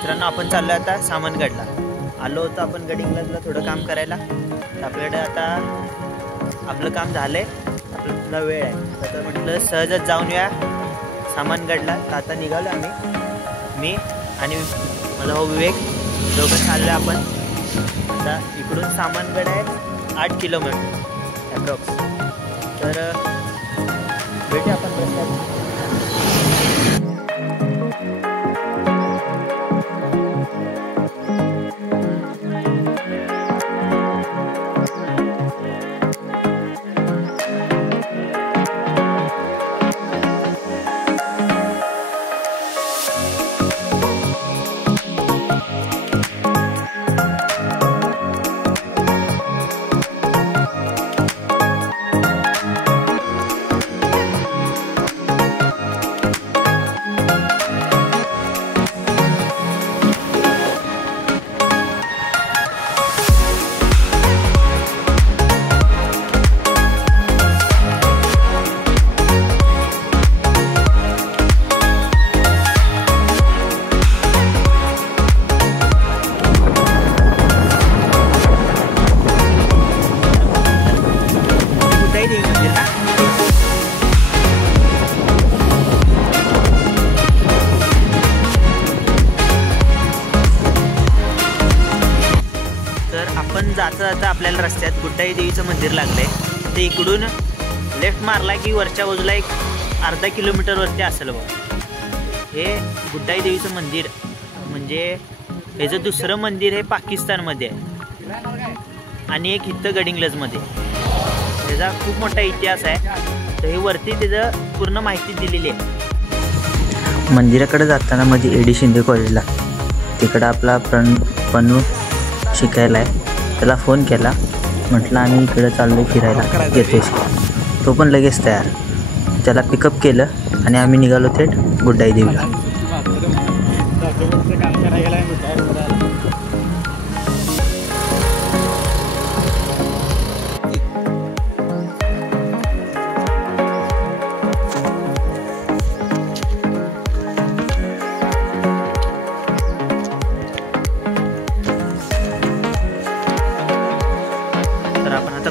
मित्रांनो, आपण चाललो आता सामनगडला. आलो होतो आपण गडिंग्लजला थोडं काम करायला. तर आपल्याकडे आता आपलं काम झालंय, आपल्याला वेळ आहे. तर म्हटलं सहजच जाऊन या सामनगडला. तर आता निघालो आम्ही, मी आणि माझा भाऊ विवेक, दोघं चाललो आपण. आता इकडून सामनगड आहे 8 किलोमीटर ॲप्रॉक्स. तर भेटूया आपण रस्त्यात. आपण जाता आपल्याला रस्त्यात गुड्डाई देवीचं मंदिर लागलंय. ते इकडून लेफ्ट मारला की वरच्या बाजूला एक अर्धा किलोमीटरवरती असेल बघ. हे गुड्डाई देवीचं मंदिर म्हणजे ह्याचं दुसरं मंदिर हे पाकिस्तानमध्ये आहे आणि एक इथं गडिंग्लजमध्ये. त्याचा खूप मोठा इतिहास आहे. तर हे वरती त्याचं पूर्ण माहिती दिलेली आहे. मंदिराकडे जाताना मध्ये एडी शिंदे कॉलेजला तिकडं आपला पनू शिकायला आहे. त्याला फोन केला, म्हटलं आम्ही इकडं चाललो फिरायला, येतोस. तो पण लगेच तयार. त्याला पिकअप केलं आणि आम्ही निघालो थेट गुड्डाई देवीला.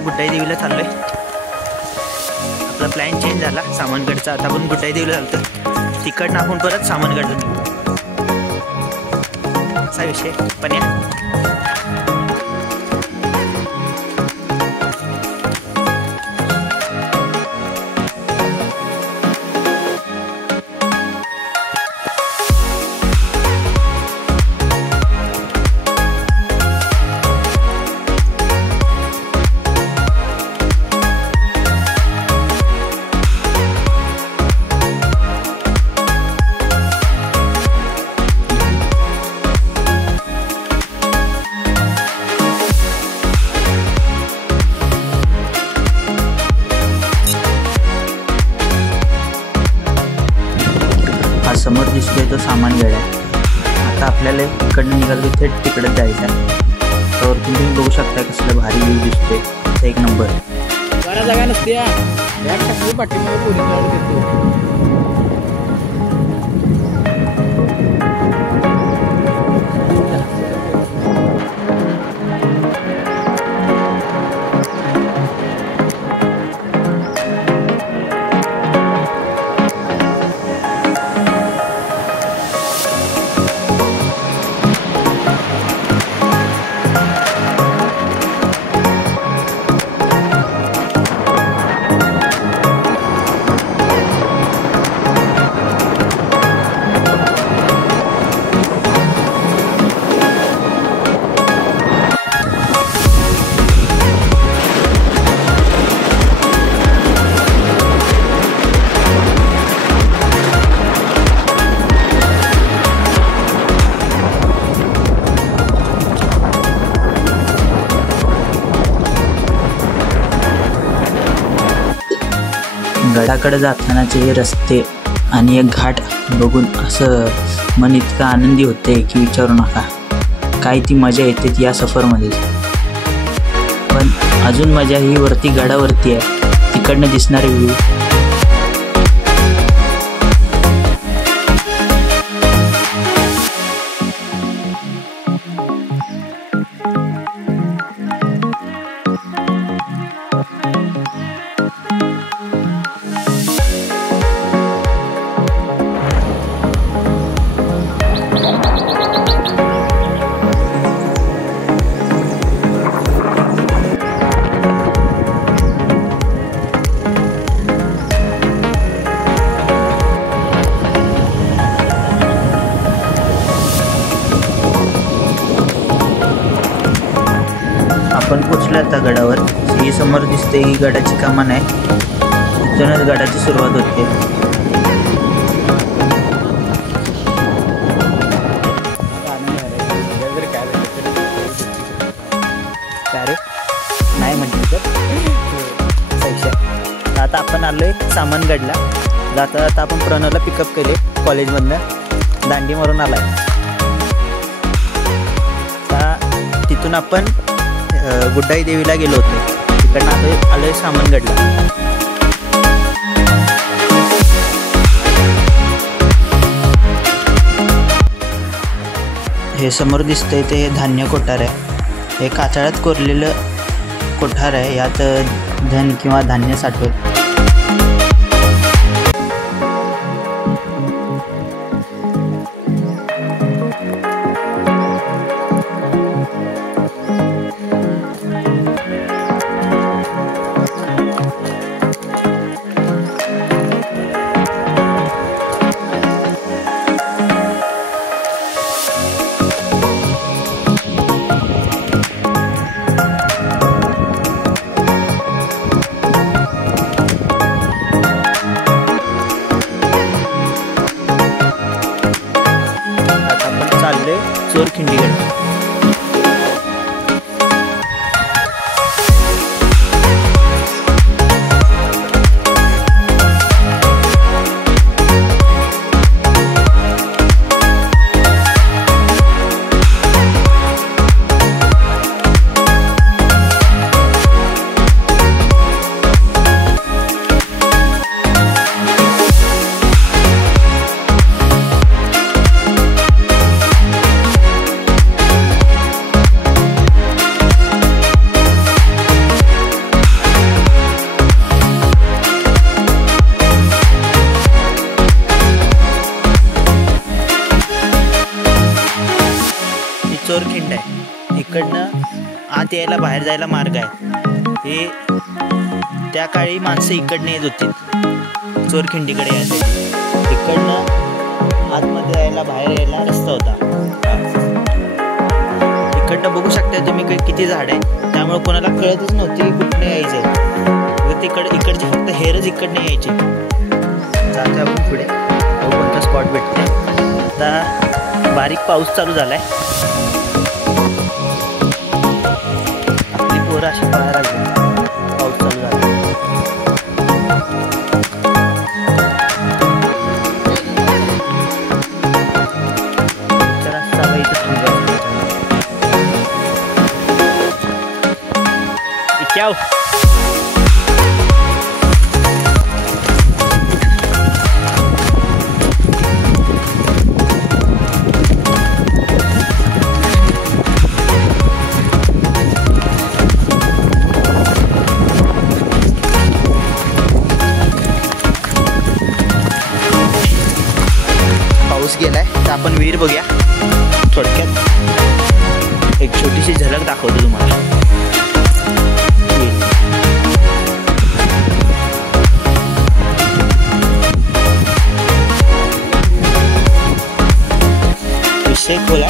गुड्डाई देवीला चाललोय. आपला प्लॅन चेंज झाला सामनगडचा. आता आपण गुड्डाई देवीला चालतोय. तिकडनं आपण परत सामनगडला निघू असा विषय. पण या समोर दिसतोय तो सामानगड आहे. आता आपल्याला इकडनं निघालो थेट तिकडे जायचं आहे. तर तुम्ही बघू शकता कसलं भारी व्ह्यू दिसतोय. एक नंबर. बऱ्याच जागा नसते पाठीमागे. गडाकडे जातानाचे रस्ते आणि एक घाट बघून असं मन इतकं आनंदी होते की विचारू नका. काय ती मजा येते या सफरमध्ये. पण अजून मजा ही वरती गडावरती आहे, तिकडनं दिसणारे व्ह्यू. आता गडावर. ही समोर दिसते ही गडाची कमान आहे. इथूनच गडाची सुरुवात होते. नाही म्हणते तर आता आपण आलोय सामनगडला. जाता जाता आपण प्रणवला पिकअप केले कॉलेजमधनं. दांडी मारून आलाय. तिथून आपण गुड्डाई देवीला गेलो होतो. तिकडनं आलोय सामनगडला. हे समोर दिसतंय ते धान्य कोठार आहे. हे कातळात कोरलेलं कोठार आहे. यात धन किंवा धान्य साठवत. चोरखिंडीगड. चोरखिंड आहे. इकडनं आत यायला बाहेर जायला मार्ग आहे. हे त्या काळी माणसं इकडनं येत होती चोरखिंडीकडे यायसाठी. इकडनं आतमध्ये जायला बाहेर यायला रस्ता होता. इकडनं बघू शकता तुम्ही किती झाड आहे. त्यामुळे कोणाला कळतच नव्हती कुठनं यायचंय. इकडचे फक्त हेरच इकडनं यायचे. जाते आपण पुढे कोणता स्पॉट भेटते. आता बारीक पाऊस चालू झालाय. अशी बाहेर आली. पाऊस चालू झाला. क्या गेलाय. तर आपण विहीर बघूया. थोडक्यात एक छोटीशी झलक दाखवतो तुम्हाला. विषय खोला.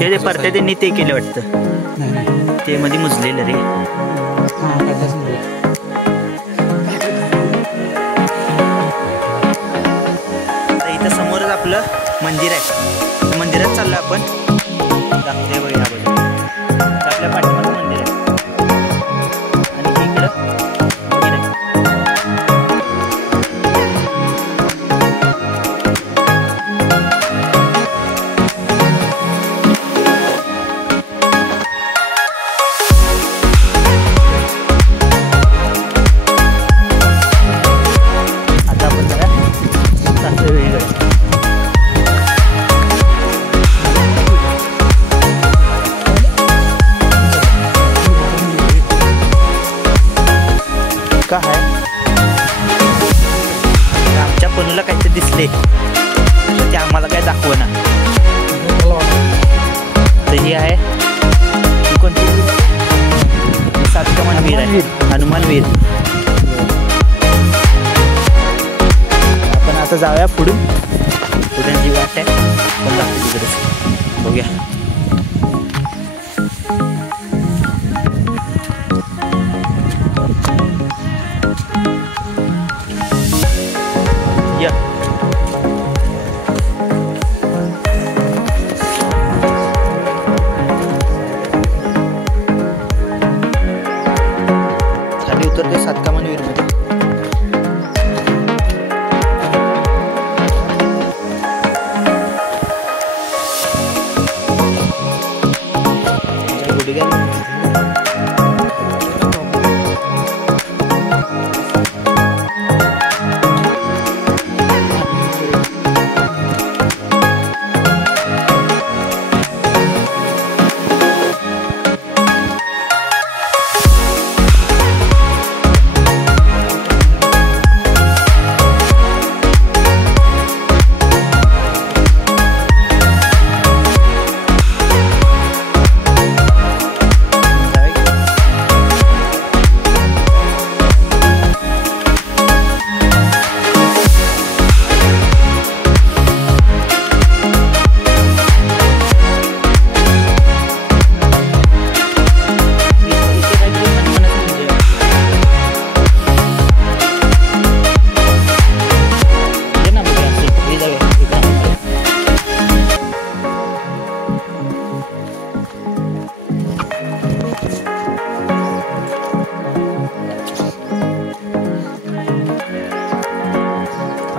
ते परत त्यांनी ते केलं वाटतं. ते मध्ये मुजलेलं रे. समोरच आपलं मंदिर आहे. मंदिरात चाललो आपण. दाखवते बघ ह्या बाजूला आपल्या पाठीमागं मंदिर आहे. आणि इकडं मंदिर आहे. आता आपण जरा वेगळं का आहे. आमच्या पनूला काहीतरी दिसले ते आम्हाला काय दाखवना. तर ही आहे कोणती सातकमान वीर आहे. हनुमान वीर. आपण आता जाऊया पुढून. पुढे जी वाट आहे पण लागते तिकडेच बघूया. या खाली उतरते सातकामान विहीरमध्ये.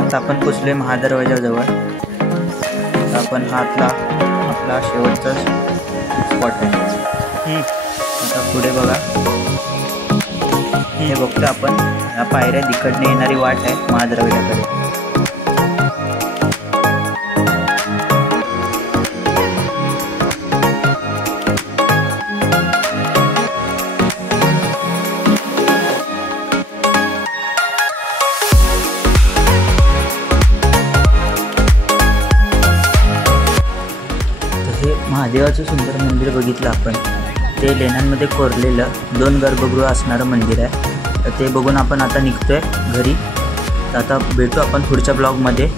आता आपण पोचलोय महादरवाजाजवळ. आपण हा आपला शेवटचा स्पॉट आहे. आता पुढे बघा, हे बघतो आपण या पायऱ्या तिकडने येणारी वाट आहे महादरवाजाकडे. महादेवाचं सुंदर मंदिर बघितलं आपण. ते लेण्यांमध्ये कोरलेलं 2 गर्भगृह असणारं मंदिर आहे. तर ते बघून आपण आता निघतोय घरी. आता भेटू आपण पुढच्या ब्लॉगमध्ये.